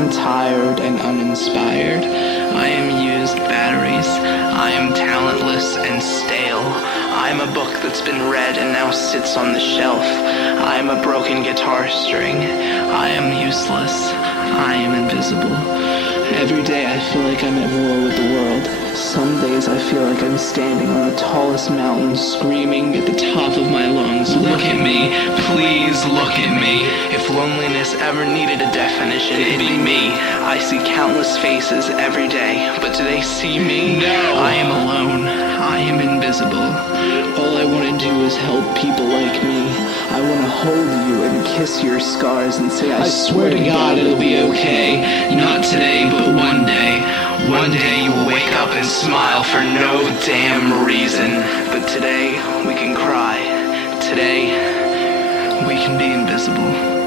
am tired and uninspired. I am used batteries. I am talentless and stale. I am a book that's been read and now sits on the shelf. I am a broken guitar string. I am useless. I am invisible. Every day I feel like I'm at war with the world. Some days I feel like I'm standing on the tallest mountain, screaming at the top of my lungs, "Look at me, please look at me." If loneliness ever needed a definition, it'd be me. I see countless faces every day, but do they see me? No! I am alone. I am invisible. All I want to do is help people like me. I want to hold you and kiss your scars and say, I swear to God it'll be okay. Not today, but one day. One day you will wake up and smile for no damn reason. But today, we can cry. Today, we can be invisible.